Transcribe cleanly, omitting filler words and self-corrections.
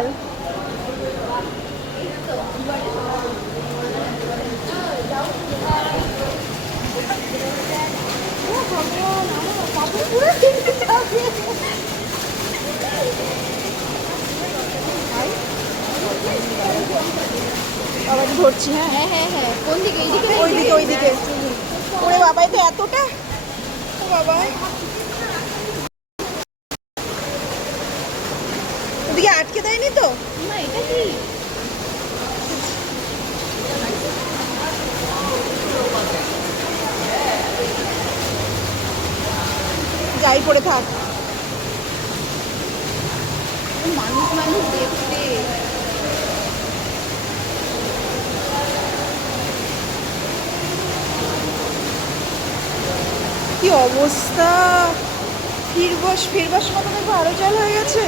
জল। আবার ধরছি। হ্যাঁ হ্যাঁ হ্যাঁ হ্যাঁ, কোন দিকে? এইদিকে? ওইদিকে ওইদিকে। ওরে বাবা, এটা এতটা! ও বাবা, ওদিকে আটকে দেয়নি তো? না, এটা কি? যাই পড়ে থাক। মানুষ মানুষ দেখতে। কি অবস্থা! ফিরবস ফিরবস মতো দেখো আরো জল হয়ে গেছে।